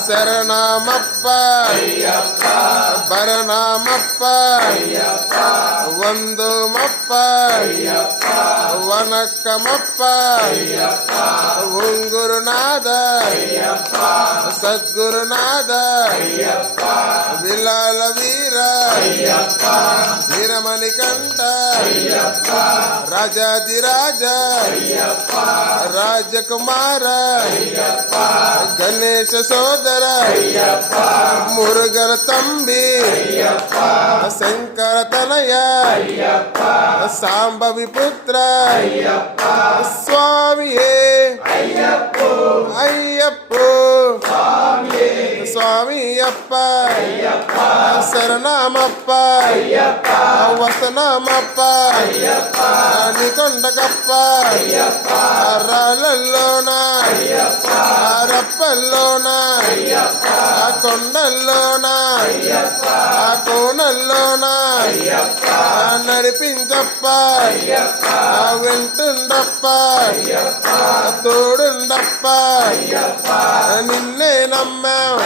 శరణమప్ప భరణమప్ప వందుమప్ప వనక్కమప్ప ఉంగురునాథ సద్గురునాథ విలాల వీర వీరమణికంఠ రాజాదిరాజ రాజకుమార గణేశ సోదర మురుగన తంబి శంకర తనయ సాంబవి పుత్ర స్వామియే అయ్యప్పో స్వామియప్ప శరణమప్ప వసనమప్ప నికొండకప్ప రాళ్ళల్లోన రప్పల్లోన కొండల్లోన కోనల్లోన నడిపించప్ప వెంటుండప్ప తోడుండప్ప నిన్నే నమ్మాం